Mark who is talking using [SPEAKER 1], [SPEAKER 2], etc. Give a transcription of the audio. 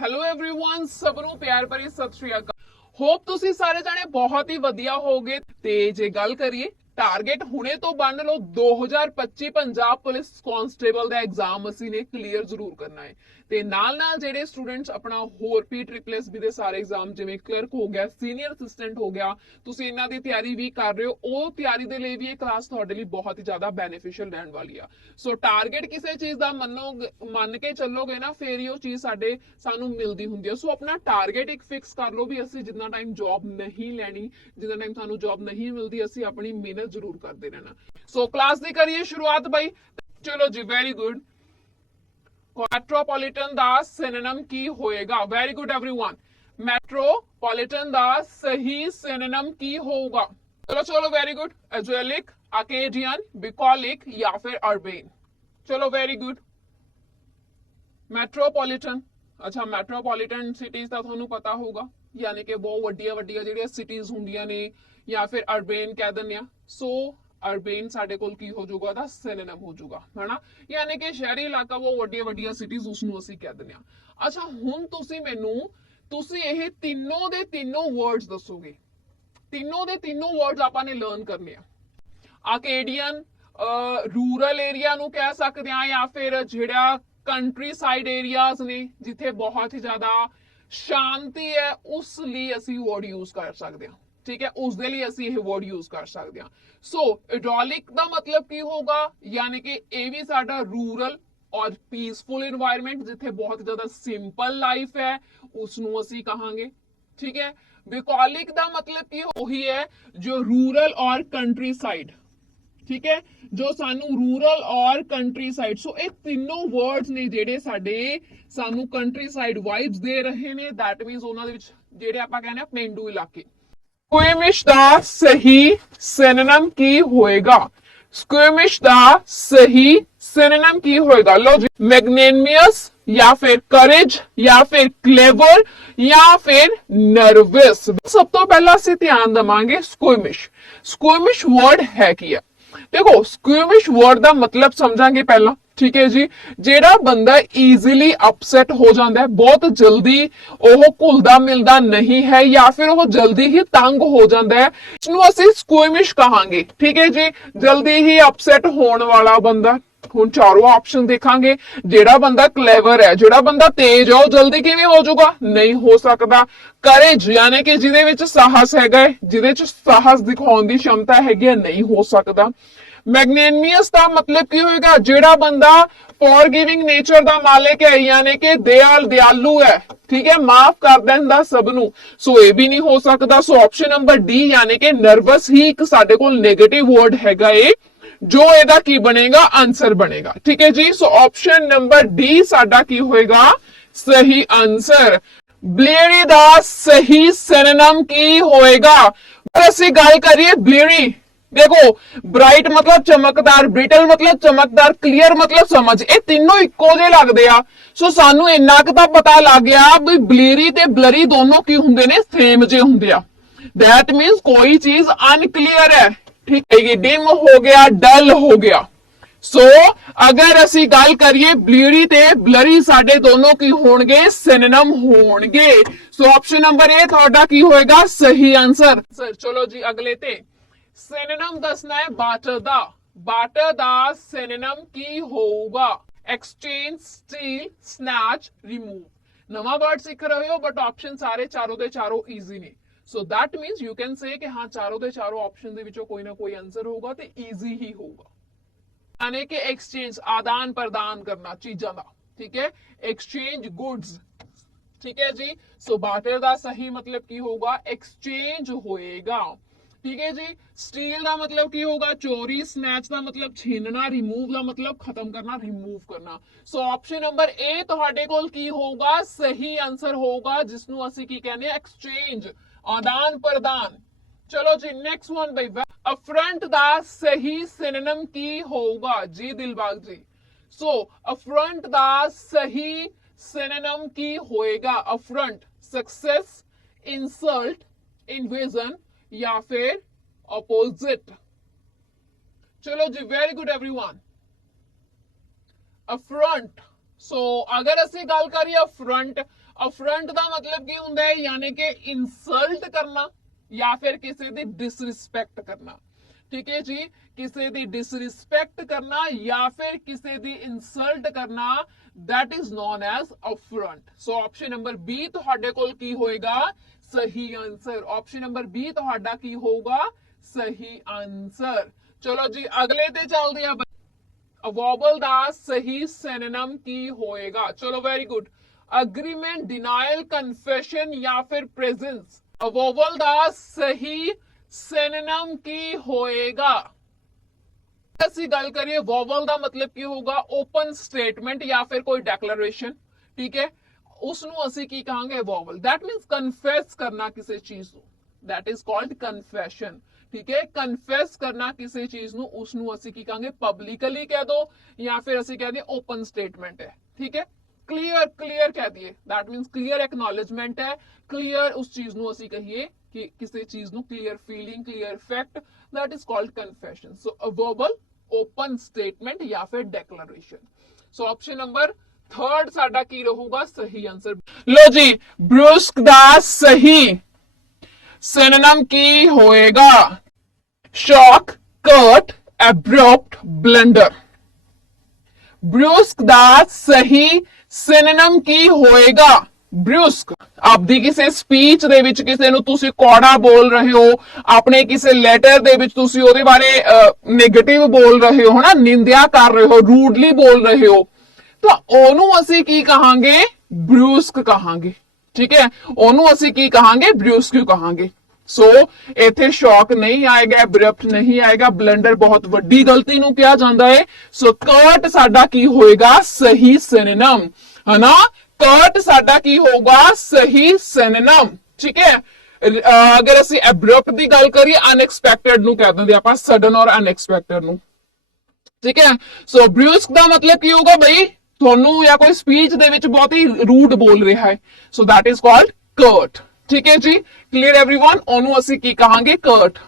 [SPEAKER 1] Hello everyone ਸਭ ਨੂੰ ਪਿਆਰ ਭਰੀ ਸਤਿ ਸ਼੍ਰੀ ਅਕਾਲ ਹੋਪ ਤੁਸੀਂ ਸਾਰੇ ਜਾਣੇ ਬਹੁਤ ਹੀ ਵਧੀਆ ਹੋਗੇ ਤੇ ਜੇ ਗੱਲ ਕਰੀਏ ਟਾਰਗੇਟ ਹੁਣੇ ਤੋਂ ਬੰਨ ਲਓ 2025 ਪੰਜਾਬ ਪੁਲਿਸ ਕਾਂਸਟੇਬਲ ਦਾ ਐਗਜ਼ਾਮ ਅਸੀਂ ਨੇ ਕਲੀਅਰ ਜ਼ਰੂਰ ਕਰਨਾ ਹੈ। ਤੇ ਨਾਲ ਨਾਲ ਜਿਹੜੇ ਸਟੂਡੈਂਟਸ ਆਪਣਾ ਹੋਰ ਪੀ ਟ੍ਰਿਪਲ ਬੀ ਦੇ ਸਾਰੇ ਐਗਜ਼ਾਮ ਜਿਵੇਂ ਕਲਰਕ ਹੋ ਗਿਆ ਸੀਨੀਅਰ ਅਸਿਸਟੈਂਟ ਹੋ ਗਿਆ, ਤੁਸੀਂ ਇਹਨਾਂ ਦੀ ਤਿਆਰੀ ਵੀ ਕਰ ਰਹੇ ਹੋ, ਉਹ ਤਿਆਰੀ ਦੇ ਲਈ ਵੀ ਇਹ ਕਲਾਸ ਤੁਹਾਡੇ ਲਈ ਬਹੁਤ ਹੀ ਜ਼ਿਆਦਾ ਬੈਨੀਫੀਸ਼ੀਅਲ ਰਹਿਣ ਵਾਲੀ ਆ। ਸੋ ਟਾਰਗੇਟ ਕਿਸੇ ਚੀਜ਼ ਦਾ ਮੰਨੋ ਮੰਨ ਕੇ ਚੱਲੋਗੇ ਨਾ, ਫੇਰ ਹੀ ਉਹ ਚੀਜ਼ ਸਾਡੇ ਸਾਨੂੰ ਮਿਲਦੀ ਹੁੰਦੀ ਹੈ ਸੋ ਆਪਣਾ ਟਾਰਗੇਟ ਇੱਕ ਫਿਕਸ ਕਰ ਲਓ ਵੀ ਅਸੀਂ ਜਿੰਨਾ ਟਾਈਮ ਜੌਬ ਨਹੀਂ ਲੈਣੀ, ਜਿੰਨਾ ਟਾਈਮ ਸਾਨੂੰ ਜੌਬ ਨਹੀਂ ਮਿਲਦੀ, ਅਸੀਂ ਆਪਣੀ ਮਿਹਨਤ ਜ਼ਰੂਰ ਕਰਦੇ ਰਹਿਣਾ ਸੋ ਕਲਾਸ ਦੀ ਕਰੀਏ ਸ਼ੁਰੂਆਤ ਬਾਈ ਚਲੋ ਜੀ ਵੈਰੀ ਗੁੱਡ ਮੈਟਰੋਪੋਲੀਟਨ ਦਾ ਸਿਨੋਨਮ ਕੀ ਹੋਏਗਾ ਵੈਰੀ ਗੁੱਡ एवरीवन ਮੈਟਰੋਪੋਲੀਟਨ ਦਾ ਸਹੀ ਸਿਨੋਨਮ ਕੀ ਹੋਊਗਾ ਚਲੋ ਚਲੋ ਵੈਰੀ ਗੁੱਡ ਐਜੂਅਲਿਕ ਆਰਕੇਡੀਅਨ ਬਿਕੋਲਿਕ ਜਾਂ ਫਿਰ ਅਰਬਨ ਚਲੋ ਵੈਰੀ ਗੁੱਡ ਮੈਟਰੋਪੋਲੀਟਨ ਅੱਛਾ ਮੈਟਰੋਪੋਲੀਟਨ ਸਿਟੀਜ਼ ਦਾ ਤੁਹਾਨੂੰ ਪਤਾ ਹੋਊਗਾ ਯਾਨੀ ਕਿ ਬਹੁਤ ਵੱਡੀਆਂ ਵੱਡੀਆਂ ਜਿਹੜੀਆਂ ਸਿਟੀਜ਼ ਹੁੰਦੀਆਂ ਨੇ ਜਾਂ ਫਿਰ ਅਰਬਨ ਕਹਿ ਦਿੰਦੇ ਆ ਸੋ ਅਰਬਨ ਸਾਡੇ ਕੋਲ ਕੀ ਹੋ ਜਾਊਗਾ ਦਾ ਸਿਨੋਨਮ ਹੋ ਜਾਊਗਾ ਹਨਾ ਯਾਨੀ ਕਿ ਸ਼ਹਿਰੀ ਇਲਾਕਾ ਉਹ ਵੱਡੀਆਂ ਵੱਡੀਆਂ ਸਿਟੀਜ਼ ਉਸ ਨੂੰ ਅਸੀਂ ਕਹਿ ਦਿੰਦੇ ਆ ਅੱਛਾ ਹੁਣ ਤੁਸੀਂ ਮੈਨੂੰ ਤੁਸੀਂ ਇਹ ਤਿੰਨੋਂ ਦੇ ਤਿੰਨੋਂ ਵਰਡਸ ਦੱਸੋਗੇ ਤਿੰਨੋਂ ਦੇ ਤਿੰਨੋਂ ਵਰਡਸ ਆਪਾਂ ਨੇ ਲਰਨ ਕਰਨੇ ਆ ਆਰਕੇਡੀਅਨ ਰੂਰਲ ਏਰੀਆ ਨੂੰ ਕਹਿ ਸਕਦੇ ਆ ਜਾਂ ਫਿਰ ਜਿਹੜਾ ਕੰਟਰੀ ਸਾਈਡ ਏਰੀਆਜ਼ ਨੇ ਜਿੱਥੇ ਬਹੁਤ ਹੀ ਜ਼ਿਆਦਾ ਸ਼ਾਂਤੀ ਹੈ ਉਸ ਲਈ ਅਸੀਂ ਵਰਡ ਯੂਜ਼ ਕਰ ਸਕਦੇ ਹਾਂ ठीक है? उस दिन असं यह वर्ड यूज़ कर सकते हैं। सो इडोलिक का मतलब की होगा? यानी कि यह भी साढ़ा रूरल और पीसफुल इनवायरमेंट जिथे बहुत ज़्यादा सिंपल लाइफ है, उसनों असी कहे ठीक है? बिकॉलिक का मतलब की उ है जो रूरल और कंट्री साइड ठीक है? जो सानू रूरल और कंट्री साइड सो एक तीनों वर्ड ने जेडे साडे सानू कंट्री साइड वाइब्स दे रहे हैं दैट मीनस उन्होंने जेडे आप कहने पेंडू इलाके। स्क्विमिशता सही सिनम की होएगा स्क्विमिशता सही सिनम की होएगा लो जी मैग्नेनियस या फिर करेज या फिर क्लेवर या फिर नर्वस सब तो पहला से ध्यान दवांगे स्क्विमिश स्क्विमिश वर्ड है की है देखो स्क्विमिश वर्ड का मतलब समझा पहला ਠੀਕ ਹੈ ਜੀ ਜਿਹੜਾ ਬੰਦਾ ਈਜ਼ੀਲੀ ਅਪਸੈਟ ਹੋ ਜਾਂਦਾ ਹੈ ਬਹੁਤ ਜਲਦੀ ਉਹ ਘੁਲਦਾ ਮਿਲਦਾ ਨਹੀਂ ਹੈ ਜਾਂ ਫਿਰ ਉਹ ਜਲਦੀ ਹੀ ਤੰਗ ਹੋ ਜਾਂਦਾ ਹੈ ਇਸ ਨੂੰ ਅਸੀਂ ਸਕੁਇਮਿਸ਼ ਕਹਾਂਗੇ। ਠੀਕ ਹੈ ਜੀ ਜਲਦੀ ਹੀ ਅਪਸੈਟ ਹੋਣ ਵਾਲਾ ਬੰਦਾ ਹੁਣ ਚਾਰੋਂ ਆਪਸ਼ਨ ਦੇਖਾਂਗੇ ਜਿਹੜਾ ਬੰਦਾ ਕਲੇਵਰ ਹੈ ਜਿਹੜਾ ਬੰਦਾ ਤੇਜ਼ ਹੈ ਉਹ ਜਲਦੀ ਕਿਵੇਂ ਹੋ ਜਾਊਗਾ? ਨਹੀਂ ਹੋ ਸਕਦਾ। ਕਰੇਜ ਯਾਨੀ ਕਿ ਜਿਹਦੇ ਵਿੱਚ ਸਾਹਸ ਹੈਗਾ ਹੈ, ਜਿਹਦੇ ਚ ਸਾਹਸ ਦਿਖਾਉਣ ਦੀ ਸ਼ਮਤਾ ਹੈਗੀ ਹੈ ਨਹੀਂ ਹੋ ਸਕਦਾ। ਮੈਗਨੇਨਿਮਸ ਦਾ ਮਤਲਬ ਕੀ ਹੋਏਗਾ? ਜਿਹੜਾ ਬੰਦਾ ਫੋਰਗਿਵਿੰਗ ਨੇਚਰ ਦਾ ਮਾਲਕ ਹੈ, ਯਾਨੀ ਕਿ ਦਿਆਲ ਦਿਆਲੂ ਹੈ, ਠੀਕ ਹੈ? ਮਾਫ ਕਰ ਦਿੰਦਾ ਸਭ ਨੂੰ। ਸੋ ਇਹ ਵੀ ਨਹੀਂ ਹੋ ਸਕਦਾ। ਸੋ ਆਪਸ਼ਨ ਨੰਬਰ ਡੀ ਯਾਨੀ ਕਿ ਨਰਵਸ ਹੀ ਇੱਕ ਸਾਡੇ ਕੋਲ 네ਗੇਟਿਵ ਵਰਡ ਹੈਗਾ ਏ, ਜੋ ਇਹਦਾ ਕੀ ਬਣੇਗਾ? ਆਨਸਰ ਬਣੇਗਾ। ਠੀਕ ਹੈ ਜੀ? ਸੋ ਆਪਸ਼ਨ ਨੰਬਰ ਡੀ ਸਾਡਾ ਕੀ ਹੋਏਗਾ? ਸਹੀ ਆਨਸਰ ਬਲੇਰੀ ਦਾ ਸਹੀ ਸਿਨੋਨਮ ਕੀ ਹੋਏਗਾ? ਅਸੀਂ ਗੱਲ ਕਰੀਏ ਬਲੇਰੀ। ਦੇਖੋ ਬ੍ਰਾਈਟ ਮਤਲਬ ਚਮਕਦਾਰ ਬ੍ਰਿਟਲ ਮਤਲਬ ਚਮਕਦਾਰ ਕਲੀਅਰ ਮਤਲਬ ਸਮਝ, ਇਹ ਤਿੰਨੋਂ ਇੱਕੋ ਜਿਹੇ ਲੱਗਦੇ ਆ। ਸੋ ਸਾਨੂੰ ਇੰਨਾ ਕੁ ਤਾਂ ਪਤਾ ਲੱਗ ਗਿਆ ਵੀ ਬਲੇਰੀ ਤੇ ਬਲਰੀ ਦੋਨੋਂ ਕੀ ਹੁੰਦੇ ਨੇ ਸੇਮ ਜੇ ਹੁੰਦੇ ਆ। ਦੈਟ ਮੀਨਸ ਕੋਈ ਚੀਜ਼ ਅਨਕਲੀਅਰ ਹੈ। ਠੀਕ ਹੈ ਇਹ ਡਿਮ ਹੋ ਗਿਆ ਡਲ ਹੋ ਗਿਆ। ਸੋ ਅਗਰ ਅਸੀਂ ਗੱਲ ਕਰੀਏ ਬਲੀਰੀ ਤੇ ਬਲਰੀ ਸਾਡੇ ਦੋਨੋਂ ਕੀ ਹੋਣਗੇ ਸਿਨੋਨਮ ਹੋਣਗੇ। ਸੋ ਆਪਸ਼ਨ ਨੰਬਰ A ਤੁਹਾਡਾ ਕੀ ਹੋਏਗਾ? ਸਹੀ ਆਨਸਰ ਸਰ ਚਲੋ ਜੀ, ਅਗਲੇ ਤੇ। ਸਿਨੋਨਮ ਦੱਸਣਾ ਹੈ ਬਾਟਰ ਦਾ ਬਾਟਰ ਦਾ ਸਿਨੋਨਮ ਕੀ ਹੋਊਗਾ ਐਕਸਚੇਂਜ ਸਟੀਲ ਸਨੈਚ ਰਿਮੂਵ ਨਵਾਂ ਵਰਡ ਸਿੱਖ ਰਹੇ ਹੋ ਬਟ ਆਪਸ਼ਨ ਸਾਰੇ ਚਾਰੋਂ ਦੇ ਚਾਰੋਂ ਈਜ਼ੀ ਨੇ ਸੋ that means you can say ਕਿ ਹਾਂ ਚਾਰੋਂ ਦੇ ਚਾਰੋਂ ਆਪਸ਼ਨ ਦੇ ਵਿੱਚੋਂ ਕੋਈ ਨਾ ਕੋਈ ਆਨਸਰ ਹੋਊਗਾ ਤੇ ਈਜ਼ੀ ਹੀ ਹੋਊਗਾ यानी कि एक्सचेंज आदान प्रदान करना चीजों का ठीक है एक्सचेंज गुड्स ठीक है जी सो बाटर ਦਾ ਸਹੀ ਮਤਲਬ ਕੀ ਹੋਊਗਾ ਐਕਸਚੇਂਜ ਹੋਏਗਾ ਠੀਕ ਹੈ ਜੀ ਸਟੀਲ ਦਾ ਮਤਲਬ ਕੀ ਹੋਊਗਾ ਚੋਰੀ ਸਨੈਚ ਦਾ ਮਤਲਬ ਛੀਨਣਾ ਰਿਮੂਵ ਦਾ ਮਤਲਬ ਖਤਮ ਕਰਨਾ ਰਿਮੂਵ ਕਰਨਾ ਸੋ ਆਪਸ਼ਨ ਨੰਬਰ A ਤੁਹਾਡੇ ਕੋਲ ਕੀ ਹੋਊਗਾ ਸਹੀ ਆਨਸਰ ਹੋਊਗਾ ਜਿਸ ਨੂੰ ਅਸੀਂ ਕੀ ਕਹਿੰਦੇ ਆ ਐਕਸਚੇਂਜ ਆਦਾਨ ਪ੍ਰਦਾਨ ਚਲੋ ਜੀ ਨੈਕਸਟ ਵਨ ਬਈ ਅਫਰੰਟ ਦਾ ਸਹੀ ਸਿਨੋਨਮ ਕੀ ਹੋਊਗਾ ਜੀ ਦਿਲਬਾਗ ਜੀ ਸੋ ਅਫਰੰਟ ਦਾ ਸਹੀ ਸਿਨੋਨਮ ਕੀ ਹੋਏਗਾ ਅਫਰੰਟ ਸਕਸੈਸ ਇਨਸਲਟ ਇਨਵੇਜ਼ਨ ਜਾਂ ਫਿਰ ਆਪੋਜ਼ਿਟ ਚਲੋ ਜੀ very good everyone affront so ਅਗਰ ਅਸੀਂ ਗੱਲ ਕਰੀਏ ਅਫਰੰਟ ਅਫਰੰਟ ਦਾ ਮਤਲਬ ਕੀ ਹੁੰਦਾ ਹੈ ਯਾਨੀ ਕਿ ਇਨਸਲਟ ਕਰਨਾ ਜਾਂ ਫਿਰ ਕਿਸੇ ਦੀ ਡਿਸਰਿਸਪੈਕਟ ਕਰਨਾ ਠੀਕ ਹੈ ਜੀ ਕਿਸੇ ਦੀ ਡਿਸਰਿਸਪੈਕਟ ਕਰਨਾ ਜਾਂ ਫਿਰ ਕਿਸੇ ਦੀ ਇਨਸਲਟ ਕਰਨਾ that is known as affront so option number B ਤੁਹਾਡੇ ਕੋਲ ਕੀ ਹੋਏਗਾ ਸਹੀ ਆਨਸਰ ਆਪਸ਼ਨ ਨੰਬਰ B ਤੁਹਾਡਾ ਕੀ ਹੋਊਗਾ ਸਹੀ ਆਨਸਰ ਚਲੋ ਜੀ ਅਗਲੇ ਤੇ ਚੱਲਦੇ ਆ ਅਵੋਬਲ ਦਾ ਸਹੀ ਸਿਨੋਨਮ ਕੀ ਹੋਏਗਾ ਚਲੋ very good agreement denial confession ਜਾਂ ਫਿਰ ਪ੍ਰੈਜ਼ੈਂਸ ਅਵੋਬਲ ਦਾ ਸਹੀ ਸਿਨੋਨਮ ਕੀ ਹੋਏਗਾ ਅਸੀਂ ਗੱਲ ਕਰੀਏ ਵੋਵਲ ਦਾ ਮਤਲਬ ਕੀ ਹੋਊਗਾ ਓਪਨ ਸਟੇਟਮੈਂਟ ਜਾਂ ਫਿਰ ਕੋਈ ਡੈਕਲੇਰੇਸ਼ਨ ਠੀਕ ਹੈ ਉਸ ਨੂੰ ਅਸੀਂ ਕੀ ਕਹਾਂਗੇ ਵੋਵਲ that means ਕਨਫੈਸ ਕਰਨਾ ਕਿਸੇ ਚੀਜ਼ ਨੂੰ that is called confession ਠੀਕ ਹੈ ਕਨਫੈਸ ਕਰਨਾ ਕਿਸੇ ਚੀਜ਼ ਨੂੰ ਉਸ ਨੂੰ ਅਸੀਂ ਕੀ ਕਹਾਂਗੇ ਪਬਲਿਕਲੀ ਕਹਿ ਦੋ ਜਾਂ ਫਿਰ ਅਸੀਂ ਕਹਿ ਦਈਏ ਓਪਨ ਸਟੇਟਮੈਂਟ ਹੈ ਠੀਕ ਹੈ ਕਲੀਅਰ ਕਲੀਅਰ ਕਹਿ ਦਈਏ that means ਕਲੀਅਰ ਐਕਨੋਲਜਮੈਂਟ ਹੈ ਕਲੀਅਰ ਉਸ ਚੀਜ਼ ਨੂੰ ਅਸੀਂ ਕਹੀਏ ਕਿ ਕਿਸੇ ਚੀਜ਼ ਨੂੰ clear feeling clear fact that is called confession so a verbal open statement ਜਾਂ ਫਿਰ declaration ਸੋ ਆਪਸ਼ਨ ਨੰਬਰ third साडा की रहूगा, सही आंसर लो जी, ब्रुस्क का सही। सिनोनिम की होएगा। Shock cut abrupt blunder brusque का सही, सिनोनिम की होएगा। ब्रुस्क, आप दी किसे स्पीच दे विच किसे नु तुसी कौड़ा बोल रहे हो अपने किसे लेटर दे विच तुसी ओदे बारे नेगेटिव बोल रहे हो ना? निंदा कर रहे हो रूडली बोल रहे हो। ਤਾਂ ਉਹਨੂੰ ਅਸੀਂ ਕੀ ਕਹਾਂਗੇ ਬਰੂਸਕ ਕਹਾਂਗੇ ਠੀਕ ਹੈ ਉਹਨੂੰ ਅਸੀਂ ਕੀ ਕਹਾਂਗੇ ਬਰੂਸਕ ਕਹਾਂਗੇ ਸੋ ਇੱਥੇ ਸ਼ੌਕ ਨਹੀਂ ਆਏਗਾ ਐਬਰਪਟ ਨਹੀਂ ਆਏਗਾ ਬਲੰਡਰ ਬਹੁਤ ਵੱਡੀ ਗਲਤੀ ਨੂੰ ਕਿਹਾ ਜਾਂਦਾ ਹੈ ਸੋ ਕਰਟ ਸਾਡਾ ਕੀ ਹੋਏਗਾ ਸਹੀ ਸਿਨੋਨਮ ਹਨਾ ਕਰਟ ਸਾਡਾ ਕੀ ਹੋਊਗਾ ਸਹੀ ਸਿਨੋਨਮ ਠੀਕ ਹੈ ਅ- ਅਗਰ ਅਸੀਂ ਐਬਰਪਟ ਦੀ ਗੱਲ ਕਰੀਏ ਅਨਐਕਸਪੈਕਟਡ ਨੂੰ ਕਹਿ ਦਿੰਦੇ ਆਪਾਂ ਸਡਨ ਔਰ ਅਨਐਕਸਪੈਕਟਡ ਨੂੰ ਠੀਕ ਹੈ ਸੋ ਬਰੂਸਕ ਦਾ ਮਤਲਬ ਕੀ ਹੋਊਗਾ ਬਈ ਤੁਹਾਨੂੰ ਜਾਂ ਕੋਈ ਸਪੀਚ ਦੇ ਵਿੱਚ ਬਹੁਤ ਹੀ ਰੂਡ ਬੋਲ ਰਿਹਾ ਹੈ ਸੋ that is called curt ਠੀਕ ਹੈ ਜੀ ਕਲੀਅਰ एवरीवन ਉਹਨੂੰ ਅਸੀਂ ਕੀ ਕਹਾਂਗੇ curt